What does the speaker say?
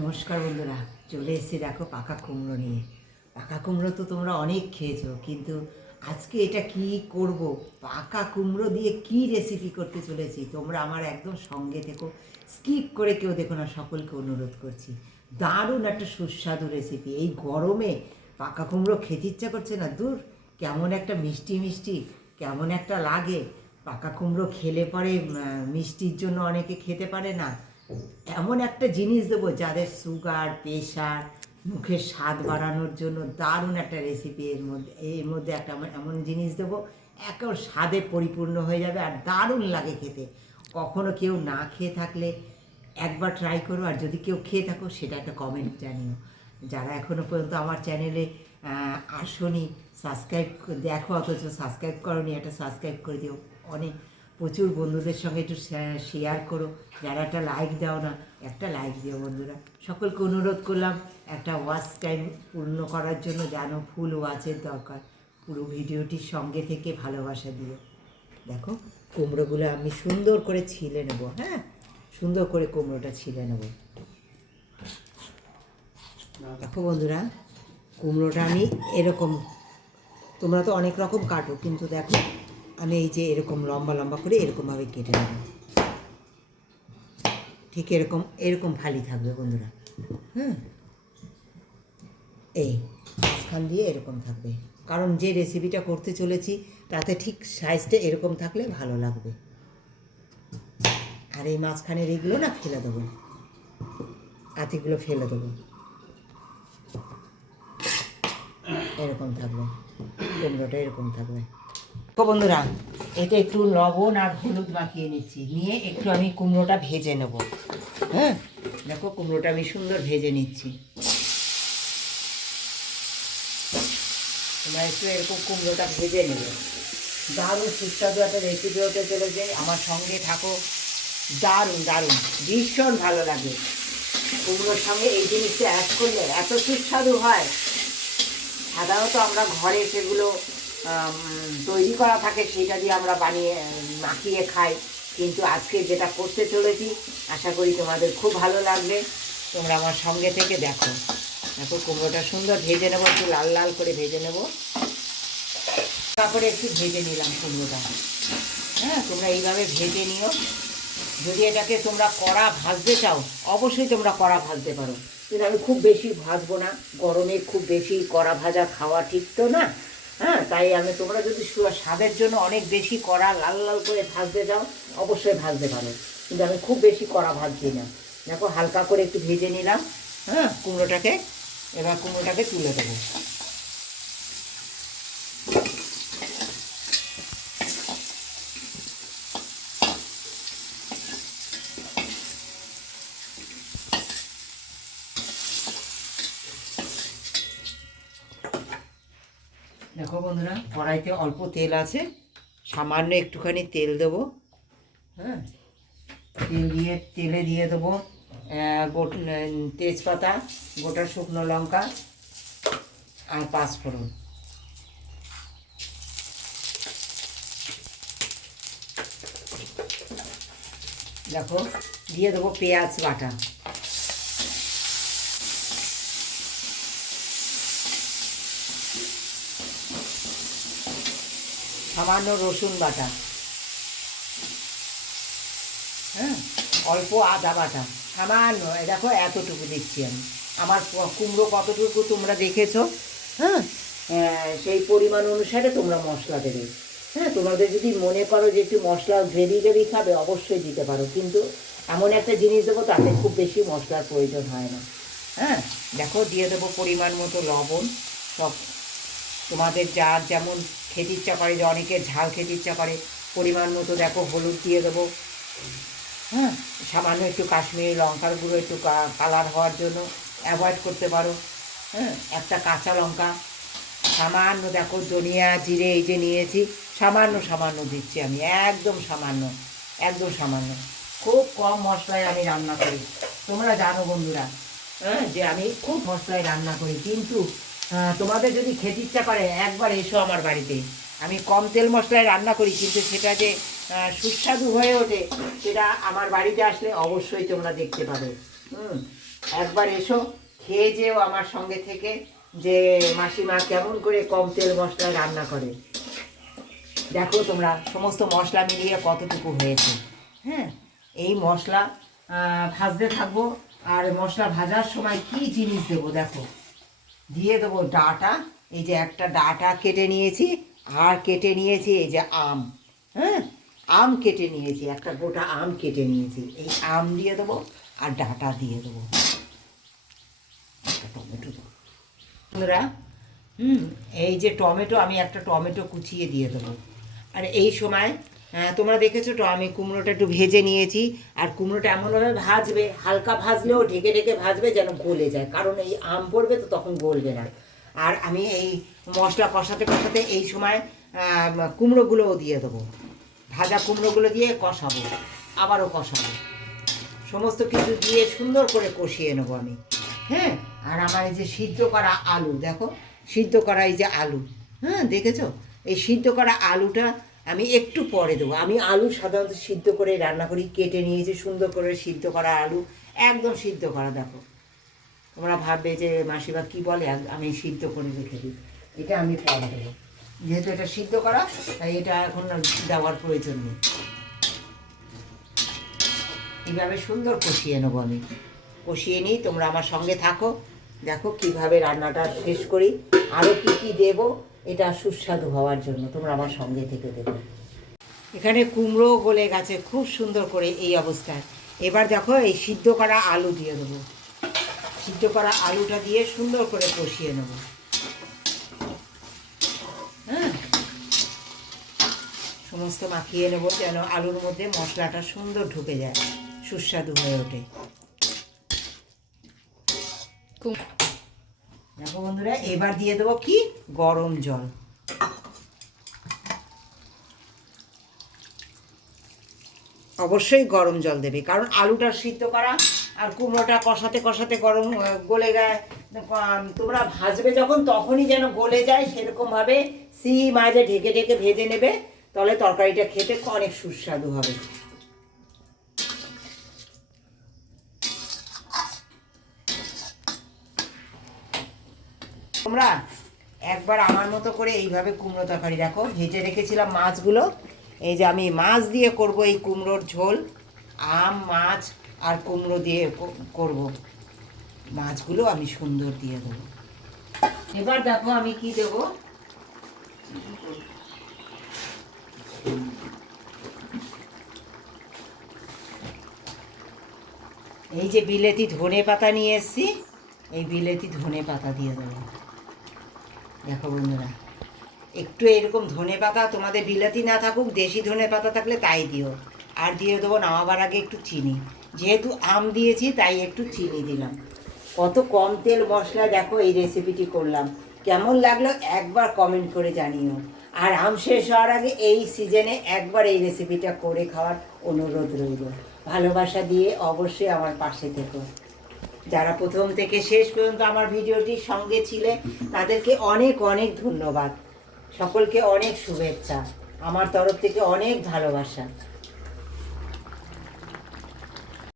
নমস্কার বন্ধুরা, চলে এসেছি দেখো পাকা কুমড়ো নিয়ে। পাকা কুমড়ো তো তোমরা অনেক খেয়েছো, কিন্তু আজকে এটা কি করব, পাকা কুমড়ো দিয়ে কি রেসিপি করতে চলেছি, তোমরা আমার একদম সঙ্গে থেকো, স্কিপ করে কেউ দেখো না, সকলকে অনুরোধ করছি। দারুণ একটা সুস্বাদু রেসিপি। এই গরমে পাকা কুমড়ো খেতে ইচ্ছা করছে না, দূর কেমন একটা মিষ্টি মিষ্টি কেমন একটা লাগে। পাকা কুমড়ো খেলে পরে মিষ্টির জন্য অনেকে খেতে পারে না, এমন একটা জিনিস দেবো যাদের সুগার প্রেশার, মুখের স্বাদ বাড়ানোর জন্য দারুণ একটা রেসিপি। এর মধ্যে একটা এমন জিনিস দেবো, একেবারে স্বাদে পরিপূর্ণ হয়ে যাবে আর দারুণ লাগে খেতে। কখনো কেউ না খেয়ে থাকলে একবার ট্রাই করো, আর যদি কেউ খেয়ে থাকো সেটা একটা কমেন্ট জানিও। যারা এখনও পর্যন্ত আমার চ্যানেলে আসনি, সাবস্ক্রাইব দেখো অথচ সাবস্ক্রাইব করোনি, একটা সাবস্ক্রাইব করে দিও। অনেক প্রচুর বন্ধুদের সঙ্গে একটু শেয়ার করো। যারা একটা লাইক দাও না, একটা লাইক দিও বন্ধুরা। সকলকে অনুরোধ করলাম একটা ওয়াচ টাইম পূর্ণ করার জন্য, জানো ফুল ওয়াচের দরকার। পুরো ভিডিওটির সঙ্গে থেকে ভালোবাসা দিও। দেখো কুমড়োগুলো আমি সুন্দর করে ছিলে নেব। হ্যাঁ, সুন্দর করে কুমড়োটা ছিলে নেব। দেখো বন্ধুরা, কুমড়োটা আমি এরকম, তোমরা তো অনেক রকম কাটো, কিন্তু দেখো আমি এই যে এরকম লম্বা লম্বা করে এরকমভাবে কেটে নেব। ঠিক এরকম এরকম ফালি থাকবে বন্ধুরা। হ্যাঁ, এই মাঝখান দিয়ে এরকম থাকবে, কারণ যে রেসিপিটা করতে চলেছি তাতে ঠিক সাইজটা এরকম থাকলে ভালো লাগবে। আর এই মাঝখানের এইগুলো না ফেলে দেবো, আতিগুলো ফেলে দেবো। এরকম থাকবে কুমড়োটা, এরকম থাকবে। তো বন্ধুরা, এটা একটু লবণ আর হলুদ মাখিয়ে নিচ্ছি, নিয়ে একটু আমি কুমড়োটা ভেজে নেব। হ্যাঁ, দেখো কুমড়োটা আমি সুন্দর ভেজে নিচ্ছি। তোমরা একটু এরকম কুমড়োটা ভেজে নেবে। দারুণ সুস্বাদু একটা রেসিপি হতে চলেছে, আমার সঙ্গে থাকো। দারুণ দারুণ, ভীষণ ভালো লাগে। কুমড়োর সঙ্গে এই জিনিসটা অ্যাড করলে এত সুস্বাদু হয়। সাধারণত আমরা ঘরে সেগুলো তৈরি করা থাকে, সেটা দিয়ে আমরা বানিয়ে মাখিয়ে খাই, কিন্তু আজকে যেটা করতে চলেছি আশা করি তোমাদের খুব ভালো লাগবে। তোমরা আমার সঙ্গে থেকে দেখো। দেখো কুমড়োটা সুন্দর ভেজে নেবো, একটু লাল লাল করে ভেজে নেব। তারপরে একটু ভেজে নিলাম কুমড়োটা। হ্যাঁ, তোমরা এইভাবে ভেজে নিও। যদি এটাকে তোমরা কড়া ভাজতে চাও, অবশ্যই তোমরা কড়া ভাজতে পারো, কিন্তু আমি খুব বেশি ভাজবো না। গরমে খুব বেশি কড়া ভাজা খাওয়া ঠিক তো না। হ্যাঁ, তাই আমি, তোমরা যদি স্বাদের জন্য অনেক বেশি কড়া লাল লাল করে ভাজতে চাও, অবশ্যই ভাজতে পারো, কিন্তু আমি খুব বেশি কড়া ভাজছি না। দেখো হালকা করে একটু ভেজে নিলাম। হ্যাঁ, কুমড়োটাকে এবার কুমড়োটাকে তুলে দেবো। দেখো বন্ধুরা, কড়াইতে অল্প তেল আছে, সামান্য একটুখানি তেল দেবো। হ্যাঁ, তেলে দিয়ে দেবো তেজপাতা, গোটা শুকনো লঙ্কা আর পাঁচফোড়ন। দেখো দিয়ে দেবো পেঁয়াজ বাটা, সামান্য রসুন বাটা। হ্যাঁ, অল্প আদা বাটা, সামান্য, দেখো এতটুকু দিচ্ছি আমি। আমার কুমড়ো কতটুকু তোমরা দেখেছো। হ্যাঁ, সেই পরিমাণ অনুসারে তোমরা মশলা দেবে। হ্যাঁ, তোমাদের যদি মনে করো যে একটু মশলা গ্রেভি গ্রেভি খাবে, অবশ্যই দিতে পারো, কিন্তু এমন একটা জিনিস দেবো তাতে খুব বেশি মশলার প্রয়োজন হয় না। হ্যাঁ, দেখো দিয়ে দেবো পরিমাণ মতো লবণ। সব তোমাদের যার যেমন খেতে ইচ্ছা করে, যে অনেকের ঝাল খেতে ইচ্ছা করে, পরিমাণ মতো দেখো হলুদ দিয়ে দেবো। হ্যাঁ, সামান্য একটু কাশ্মীরি লঙ্কার গুঁড়ো, একটু কালার হওয়ার জন্য অ্যাভয়েড করতে পারো। হ্যাঁ, একটা কাঁচা লঙ্কা, সামান্য দেখো ধনিয়া জিরে এই যে নিয়েছি, সামান্য সামান্য দিচ্ছি আমি, একদম সামান্য, একদম সামান্য। খুব কম মশলায় আমি রান্না করি, তোমরা জানো বন্ধুরা। হ্যাঁ, যে আমি খুব মশলায় রান্না করি, কিন্তু তোমাদের যদি খেতে ইচ্ছা করে একবার এসো আমার বাড়িতে। আমি কম তেল মশলায় রান্না করি, কিন্তু সেটা যে সুস্বাদু হয়ে ওঠে সেটা আমার বাড়িতে আসলে অবশ্যই তোমরা দেখতে পাবে। একবার এসো, খেয়ে যেও আমার সঙ্গে থেকে যে মাসিমা কেমন করে কম তেল মশলায় রান্না করে। দেখো তোমরা সমস্ত মশলা মিলিয়ে কতটুকু হয়েছে। হ্যাঁ, এই মশলা ভাজতে থাকবো। আর মশলা ভাজার সময় কি জিনিস দেবো দেখো, দিয়ে দেবো ডাঁটা। এই যে একটা ডাঁটা কেটে নিয়েছি, আর কেটে নিয়েছি এই যে আম। হ্যাঁ, আম কেটে নিয়েছি, একটা গোটা আম কেটে নিয়েছি। এই আম দিয়ে দেবো আর ডাঁটা দিয়ে দেবো। একটা টমেটো দেবো বন্ধুরা। এই যে টমেটো, আমি একটা টমেটো কুচিয়ে দিয়ে দেবো। আর এই সময় তোমরা দেখেছো তো আমি কুমড়োটা একটু ভেজে নিয়েছি। আর কুমড়োটা এমনভাবে ভাজবে, হালকা ভাজলেও ঢেকে ঢেকে ভাজবে যেন গলে যায়, কারণ এই আম পড়বে তো তখন গলবে না। আর আমি এই মশলা কষাতে কষাতে এই সময় কুমড়োগুলোও দিয়ে দেবো। ভাজা কুমড়োগুলো দিয়ে কষাবো, আবারও কষাবো, সমস্ত কিছু দিয়ে সুন্দর করে কষিয়ে নেবো আমি। হ্যাঁ, আর আমার এই যে সিদ্ধ করা আলু দেখো, সিদ্ধ করা এই যে আলু, হ্যাঁ দেখেছো, এই সিদ্ধ করা আলুটা আমি একটু পরে দেবো। আমি আলু সাধারণত সিদ্ধ করে রান্না করি, কেটে নিয়েছি সুন্দর করে সিদ্ধ করা আলু, একদম সিদ্ধ করা। দেখো তোমরা ভাববে যে মাসিমা কী বলে, আমি সিদ্ধ করে রেখে দিই। এটা আমি পরে দেবো, যেহেতু এটা সিদ্ধ করা তাই এটা এখন দেওয়ার প্রয়োজন নেই। এইভাবে সুন্দর কষিয়ে নেবো আমি, কষিয়ে নিই। তোমরা আমার সঙ্গে থাকো, দেখো কিভাবে রান্নাটা শেষ করি, আরও কী কী দেবো এটা সুস্বাদু হওয়ার জন্য তোমরা আমার সঙ্গে থেকে দেবো। এখানে কুমড়ো গলে গেছে খুব সুন্দর করে এই অবস্থায়। এবার দেখো এই সিদ্ধ করা আলু দিয়ে দেবো, সিদ্ধ করা আলুটা দিয়ে সুন্দর করে কষিয়ে নেব। হ্যাঁ, সমস্ত মাখিয়ে নেব যেন আলুর মধ্যে মশলাটা সুন্দর ঢুকে যায়, সুস্বাদু হয়ে ওঠে। দেখো বন্ধুরা, এবার দিয়ে দেবো কি গরম জল। অবশ্যই গরম জল দেবে, কারণ আলুটা সিদ্ধ করা আর কুমড়োটা কষাতে কষাতে গরম গলে যায়। তোমরা ভাজবে যখন তখনই যেন গলে যায়, সেরকমভাবে সিম আজে ঢেকে ঢেকে ভেজে নেবে, তাহলে তরকারিটা খেতে অনেক সুস্বাদু হবে। তোমরা একবার আমার মতো করে এইভাবে কুমড়ো তরকারি দেখো, ভেজে রেখেছিলাম মাছগুলো, এই যে আমি মাছ দিয়ে করব এই কুমড়োর ঝোল। আম, মাছ আর কুমড়ো দিয়ে করব। মাছগুলো আমি সুন্দর দিয়ে দেবো। এবার দেখো আমি কি দেবো, এই যে বিলেতি ধনে পাতা নিয়ে এসেছি, এই বিলেতি ধনে পাতা দিয়ে দেবো। দেখো বন্ধুরা, একটু এরকম ধনে পাতা, তোমাদের বিলাতি না থাকুক দেশি ধনে পাতা থাকলে তাই দিও। আর দিয়ে দেবো নামাবার আগে একটু চিনি, যেহেতু আম দিয়েছি তাই একটু চিনি দিলাম। কত কম তেল মশলা দেখো এই রেসিপিটি করলাম, কেমন লাগলো একবার কমেন্ট করে জানিও। আর আম শেষ হওয়ার আগে এই সিজনে একবার এই রেসিপিটা করে খাওয়ার অনুরোধ রইল। ভালোবাসা দিয়ে অবশ্যই আমার পাশে থেকো। যারা প্রথম থেকে শেষ পর্যন্ত আমার ভিডিওটির সঙ্গে ছিলে তাদেরকে অনেক অনেক ধন্যবাদ। সকলকে অনেক শুভেচ্ছা, আমার তরফ থেকে অনেক ভালোবাসা।